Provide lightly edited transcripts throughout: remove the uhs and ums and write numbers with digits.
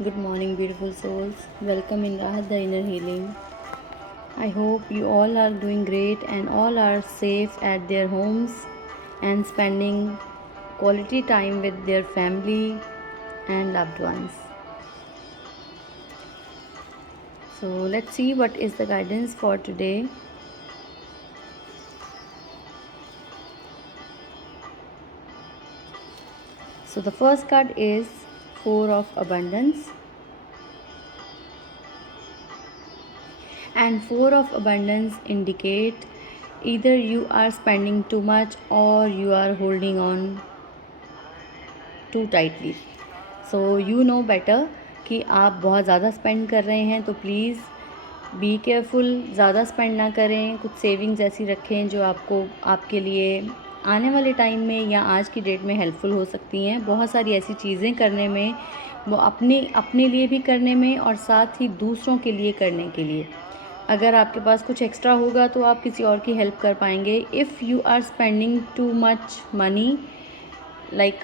Good morning, beautiful souls. Welcome in Rahat the Inner Healing. I hope you all are doing great and all are safe at their homes and spending quality time with their family and loved ones. So, let's see what is the guidance for today. So, the first card is Four of Abundance. And Four of Abundance indicate either you are spending too much or you are holding on too tightly. So you know better कि आप बहुत ज़्यादा spend कर रहे हैं, तो please be careful, ज़्यादा spend ना करें। कुछ सेविंग्स ऐसी रखें जो आपको आपके लिए आने वाले टाइम में या आज की डेट में हेल्पफुल हो सकती हैं। बहुत सारी ऐसी चीज़ें करने में, वो अपने लिए भी करने में और साथ ही दूसरों के लिए करने के लिए। अगर आपके पास कुछ एक्स्ट्रा होगा तो आप किसी और की हेल्प कर पाएंगे। If you are spending too much money like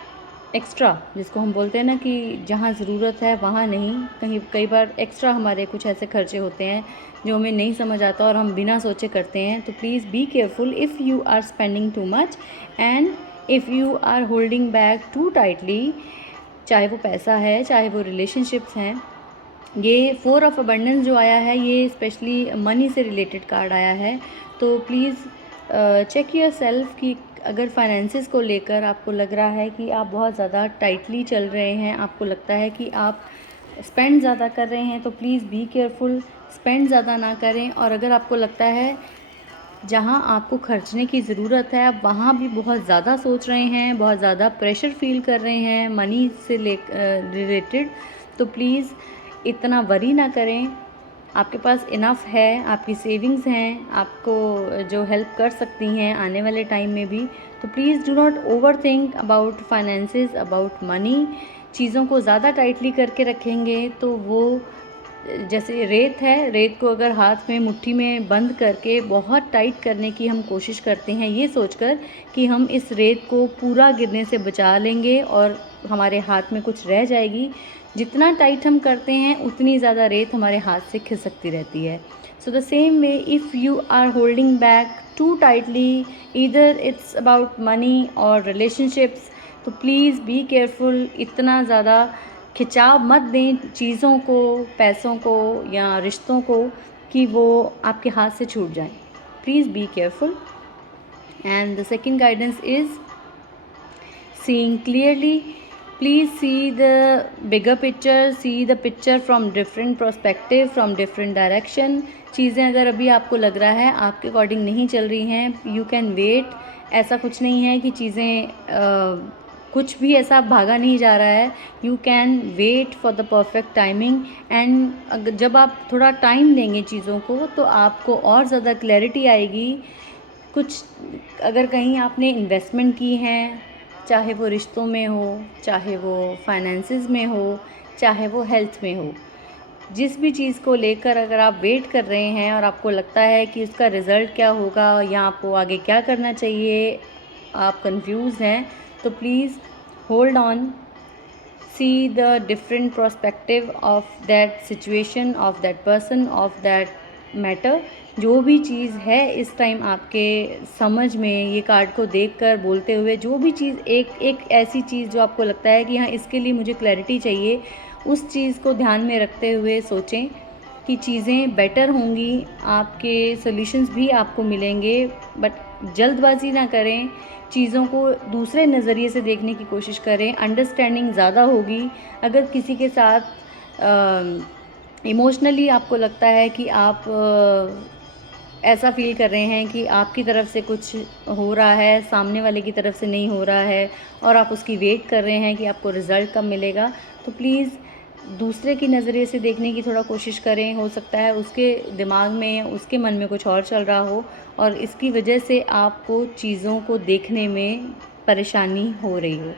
extra, जिसको हम बोलते हैं ना कि जहाँ ज़रूरत है वहाँ नहीं, कई बार एक्स्ट्रा हमारे कुछ ऐसे खर्चे होते हैं जो हमें नहीं समझ आता और हम बिना सोचे करते हैं। तो please be careful if you are spending too much and if you are holding back too tightly, चाहे वो पैसा है चाहे वो रिलेशनशिप्स हैं। ये फोर ऑफ अबंडेंस जो आया है ये स्पेशली मनी से रिलेटेड कार्ड आया है। तो प्लीज़ चेक योर सेल्फ कि अगर फाइनेंसिस को लेकर आपको लग रहा है कि आप बहुत ज़्यादा टाइटली चल रहे हैं, आपको लगता है कि आप स्पेंड ज़्यादा कर रहे हैं, तो प्लीज़ बी केयरफुल, स्पेंड ज़्यादा ना करें। और अगर आपको लगता है जहाँ आपको खर्चने की ज़रूरत है आप वहाँ भी बहुत ज़्यादा सोच रहे हैं, बहुत ज़्यादा प्रेशर फील कर रहे हैं मनी से रिलेटेड, तो प्लीज़ इतना वरी ना करें। आपके पास इनफ है, आपकी सेविंग्स हैं, आपको जो हेल्प कर सकती हैं आने वाले टाइम में भी। तो please do not over think about finances, about money. चीज़ों को ज़्यादा टाइटली करके रखेंगे तो वो जैसे रेत है, रेत को अगर हाथ में मुट्ठी में बंद करके बहुत टाइट करने की हम कोशिश करते हैं ये सोचकर कि हम इस रेत को पूरा गिरने से बचा लेंगे और हमारे हाथ में कुछ रह जाएगी। जितना टाइट हम करते हैं उतनी ज़्यादा रेत हमारे हाथ से खिसकती रहती है। So the same way if you are holding back too tightly, either it's about money और रिलेशनशिप्स, तो प्लीज़ बी केयरफुल, इतना ज़्यादा खिंचाव मत दें चीज़ों को, पैसों को या रिश्तों को कि वो आपके हाथ से छूट जाएं। Please be careful. And the second guidance is seeing clearly. Please see the bigger picture, see the picture from different perspective, from different direction. चीज़ें अगर अभी आपको लग रहा है आपके अकॉर्डिंग नहीं चल रही हैं, यू कैन वेट। ऐसा कुछ नहीं है कि चीज़ें कुछ भी ऐसा भागा नहीं जा रहा है। You can wait for the perfect timing and जब आप थोड़ा टाइम देंगे चीज़ों को तो आपको और ज़्यादा क्लैरिटी आएगी। कुछ अगर कहीं आपने इन्वेस्टमेंट की हैं, चाहे वो रिश्तों में हो, चाहे वो फाइनेंसिस में हो, चाहे वो हेल्थ में हो, जिस भी चीज़ को लेकर अगर आप वेट कर रहे हैं और आपको लगता है कि उसका रिज़ल्ट क्या होगा या आपको आगे क्या करना चाहिए, आप कंफ्यूज हैं, तो please hold on, C the different perspective of that situation, of that person, of that matter. जो भी चीज़ है इस टाइम आपके समझ में, ये कार्ड को देखकर बोलते हुए जो भी चीज़ एक ऐसी चीज़ जो आपको लगता है कि हाँ इसके लिए मुझे क्लैरिटी चाहिए, उस चीज़ को ध्यान में रखते हुए सोचें कि चीज़ें बेटर होंगी, आपके सॉल्यूशंस भी आपको मिलेंगे। बट जल्दबाजी ना करें, चीज़ों को दूसरे नज़रिए से देखने की कोशिश करें, अंडरस्टैंडिंग ज़्यादा होगी। अगर किसी के साथ इमोशनली आपको लगता है कि आप ऐसा फील कर रहे हैं कि आपकी तरफ से कुछ हो रहा है, सामने वाले की तरफ से नहीं हो रहा है और आप उसकी वेट कर रहे हैं कि आपको रिज़ल्ट कब मिलेगा, तो प्लीज़ दूसरे की नज़रिए से देखने की थोड़ा कोशिश करें। हो सकता है उसके दिमाग में, उसके मन में कुछ और चल रहा हो और इसकी वजह से आपको चीज़ों को देखने में परेशानी हो रही हो।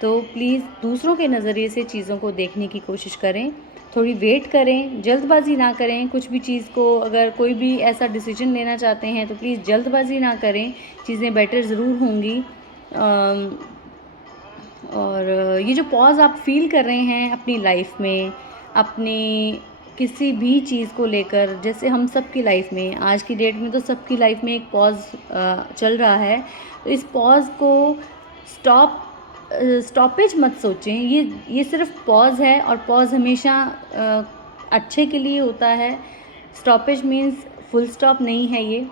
तो प्लीज़ दूसरों के नज़रिए से चीज़ों को देखने की कोशिश करें, थोड़ी वेट करें, जल्दबाजी ना करें। कुछ भी चीज़ को अगर कोई भी ऐसा डिसीजन लेना चाहते हैं तो प्लीज़ जल्दबाजी ना करें, चीज़ें बेटर ज़रूर होंगी। और ये जो पॉज़ आप फील कर रहे हैं अपनी लाइफ में, अपनी किसी भी चीज़ को लेकर, जैसे हम सबकी लाइफ में, आज की डेट में तो सबकी लाइफ में एक पॉज चल रहा है, तो इस पॉज को स्टॉपेज मत सोचें। ये सिर्फ पॉज है, और पॉज हमेशा अच्छे के लिए होता है। स्टॉपेज मीन्स फुल स्टॉप नहीं है, ये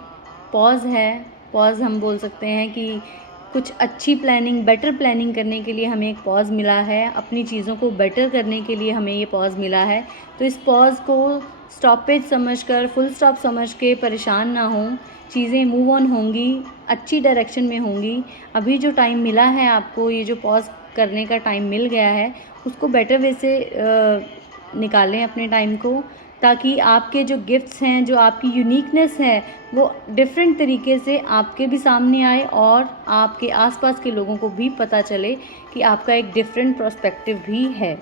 पॉज है। पॉज हम बोल सकते हैं कि कुछ अच्छी प्लानिंग, बेटर प्लानिंग करने के लिए हमें एक पॉज मिला है, अपनी चीज़ों को बेटर करने के लिए हमें ये पॉज मिला है। तो इस पॉज को स्टॉपेज समझकर, फुल स्टॉप समझ के परेशान ना हों। चीज़ें मूव ऑन होंगी, अच्छी डायरेक्शन में होंगी। अभी जो टाइम मिला है आपको, ये जो पॉज करने का टाइम मिल गया है, उसको बेटर वे से निकालें अपने टाइम को, ताकि आपके जो गिफ्ट्स हैं, जो आपकी यूनिकनेस है, वो डिफरेंट तरीके से आपके भी सामने आए और आपके आसपास के लोगों को भी पता चले कि आपका एक डिफरेंट पर्सपेक्टिव भी है।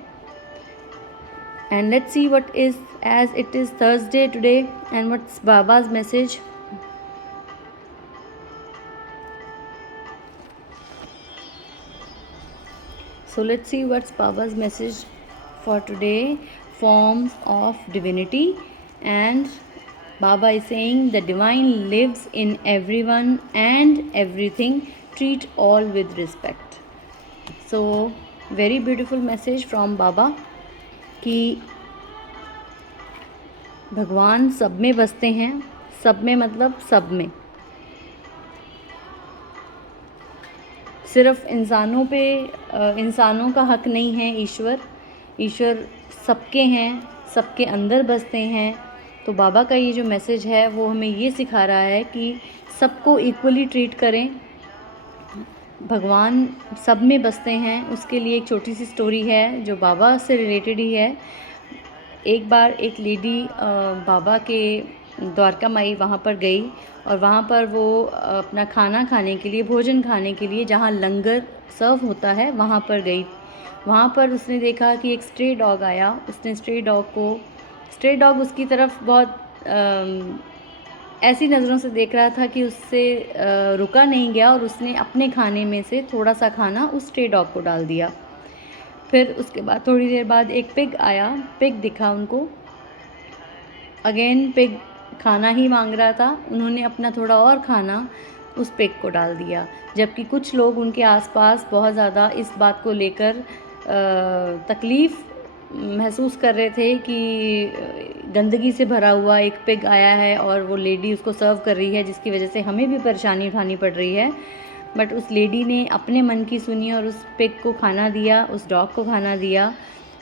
And let's see what is, as it is Thursday today, and what's Baba's message. So let's see what's Baba's message for today. Forms of divinity. And Baba is saying the divine lives in everyone and everything. Treat all with respect. So very beautiful message from Baba कि भगवान सब में बसते हैं। सब में मतलब सब में, सिर्फ इंसानों पे इंसानों का हक नहीं है। ईश्वर सबके हैं, सबके अंदर बसते हैं। तो बाबा का ये जो मैसेज है वो हमें ये सिखा रहा है कि सबको इक्वली ट्रीट करें। भगवान सब में बसते हैं। उसके लिए एक छोटी सी स्टोरी है जो बाबा से रिलेटेड ही है। एक बार एक लेडी बाबा के द्वारका माई वहाँ पर गई, और वहाँ पर वो अपना खाना खाने के लिए, भोजन खाने के लिए, जहाँ लंगर सर्व होता है वहाँ पर गई। वहाँ पर उसने देखा कि एक स्ट्रे डॉग आया। उसने स्ट्रे डॉग उसकी तरफ बहुत ऐसी नज़रों से देख रहा था कि उससे रुका नहीं गया, और उसने अपने खाने में से थोड़ा सा खाना उस स्ट्रे डॉग को डाल दिया। फिर उसके बाद थोड़ी देर बाद एक पिग आया। पिग दिखा उनको। अगेन पिग खाना ही मांग रहा था। उन्होंने अपना थोड़ा और खाना उस पिग को डाल दिया, जबकि कुछ लोग उनके आसपास बहुत ज़्यादा इस बात को लेकर तकलीफ़ महसूस कर रहे थे कि गंदगी से भरा हुआ एक पिग आया है और वो लेडी उसको सर्व कर रही है, जिसकी वजह से हमें भी परेशानी उठानी पड़ रही है। बट उस लेडी ने अपने मन की सुनी और उस पिग को खाना दिया, उस डॉग को खाना दिया।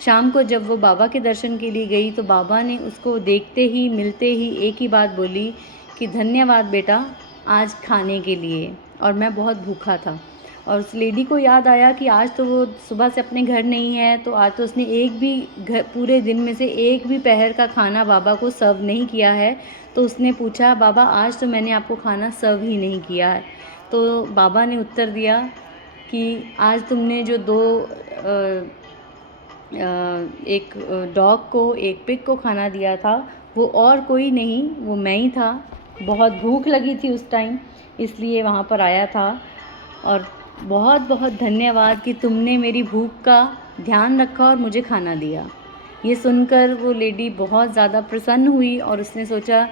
शाम को जब वो बाबा के दर्शन के लिए गई तो बाबा ने उसको देखते ही, मिलते ही एक ही बात बोली कि धन्यवाद बेटा आज खाने के लिए, और मैं बहुत भूखा था। और उस लेडी को याद आया कि आज तो वो सुबह से अपने घर नहीं है, तो आज तो उसने एक भी घर, पूरे दिन में से एक भी पहर का खाना बाबा को सर्व नहीं किया है। तो उसने पूछा, बाबा आज तो मैंने आपको खाना सर्व ही नहीं किया है। तो बाबा ने उत्तर दिया कि आज तुमने जो एक डॉग को, एक पिग को खाना दिया था, वो और कोई नहीं, वो मैं ही था। बहुत भूख लगी थी उस टाइम, इसलिए वहाँ पर आया था। और बहुत बहुत धन्यवाद कि तुमने मेरी भूख का ध्यान रखा और मुझे खाना दिया। ये सुनकर वो लेडी बहुत ज़्यादा प्रसन्न हुई, और उसने सोचा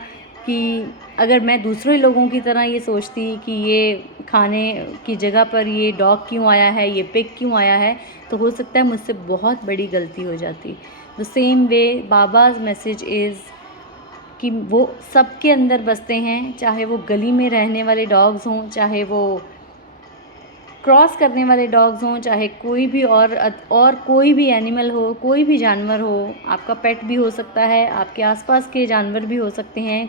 कि अगर मैं दूसरे लोगों की तरह ये सोचती कि ये खाने की जगह पर ये डॉग क्यों आया है, ये पिग क्यों आया है, तो हो सकता है मुझसे बहुत बड़ी गलती हो जाती। The same way Baba's message is कि वो सबके अंदर बसते हैं, चाहे वो गली में रहने वाले डॉग्स हों, चाहे वो क्रॉस करने वाले डॉग्स हों, चाहे कोई भी और कोई भी एनिमल हो, कोई भी जानवर हो। आपका पेट भी हो सकता है, आपके आसपास के जानवर भी हो सकते हैं,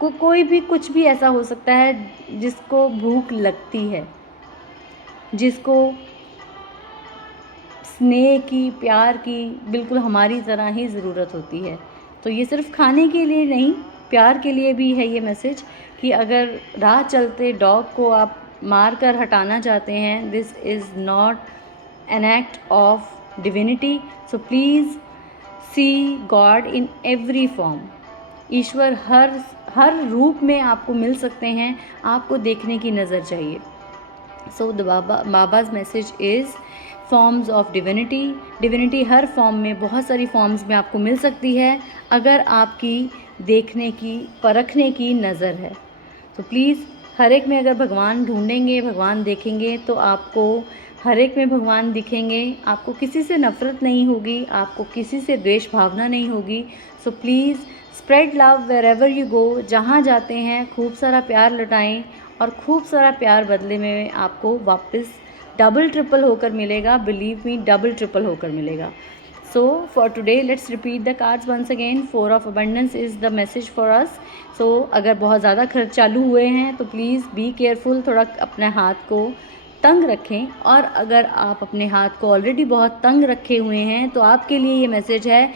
कोई भी कुछ भी ऐसा हो सकता है जिसको भूख लगती है, जिसको स्नेह की, प्यार की बिल्कुल हमारी तरह ही ज़रूरत होती है। तो ये सिर्फ खाने के लिए नहीं, प्यार के लिए भी है ये मैसेज कि अगर राह चलते डॉग को आप मार कर हटाना चाहते हैं, this is not an act of divinity. So please see God in every form. ईश्वर हर रूप में आपको मिल सकते हैं, आपको देखने की नज़र चाहिए। So the Baba's message is forms of divinity. Divinity हर फॉर्म में, बहुत सारी फॉर्म्स में आपको मिल सकती है अगर आपकी देखने की, परखने की नज़र है। तो प्लीज़ हर एक में अगर भगवान ढूंढेंगे, भगवान देखेंगे, तो आपको हर एक में भगवान दिखेंगे। आपको किसी से नफ़रत नहीं होगी, आपको किसी से द्वेष भावना नहीं होगी। So please spread love wherever you go. जहाँ जाते हैं खूब सारा प्यार लुटाएं, और खूब सारा प्यार बदले में आपको वापस डबल ट्रिपल होकर मिलेगा। बिलीव मी, डबल ट्रिपल होकर मिलेगा। So for today let's repeat the cards once again. 4 of abundance is the message for us. So अगर बहुत ज़्यादा खर्च चालू हुए हैं तो प्लीज़ बी केयरफुल, थोड़ा अपने हाथ को तंग रखें। और अगर आप अपने हाथ को ऑलरेडी बहुत तंग रखे हुए हैं तो आपके लिए ये मैसेज है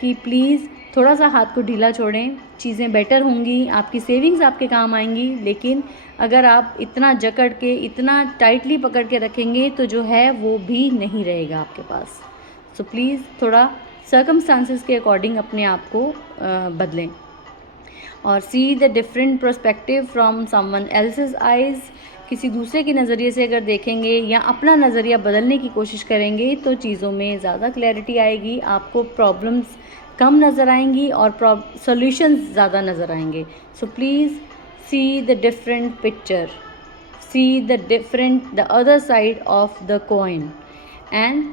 कि प्लीज़ थोड़ा सा हाथ को ढीला छोड़ें, चीज़ें बेटर होंगी, आपकी सेविंग्स आपके काम आएंगी। लेकिन अगर आप इतना जकड़ के, इतना टाइटली पकड़ के रखेंगे तो जो है वो भी नहीं रहेगा आपके पास। सो प्लीज़ थोड़ा सर्कमस्टांसेस के अकॉर्डिंग अपने आप को बदलें। और सी the different perspective from someone else's eyes. किसी दूसरे के नज़रिए से अगर देखेंगे या अपना नज़रिया बदलने की कोशिश करेंगे तो चीज़ों में ज़्यादा क्लैरिटी आएगी, आपको प्रॉब्लम्स कम नज़र आएंगी और सॉल्यूशंस ज़्यादा नज़र आएंगे। So please see the different picture, see the other side of the coin. And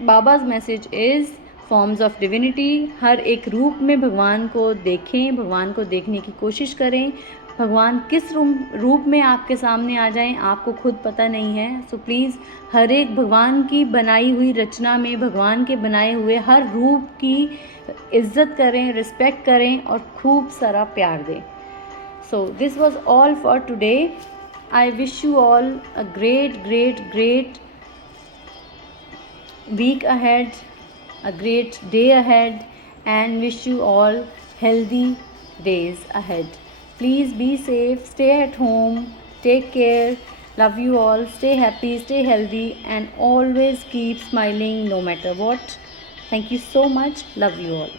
Baba's message is forms of divinity. हर एक रूप में भगवान को देखें, भगवान को देखने की कोशिश करें। भगवान किस रूप में आपके सामने आ जाएं आपको खुद पता नहीं है। सो प्लीज़ हर एक भगवान की बनाई हुई रचना में, भगवान के बनाए हुए हर रूप की इज्जत करें, रिस्पेक्ट करें और खूब सारा प्यार दें। So this was all for today. I wish you all a great great great week ahead, a great day ahead, and wish you all healthy days ahead. Please be safe, stay at home, take care, love you all, stay happy, stay healthy, and always keep smiling no matter what. Thank you so much, love you all.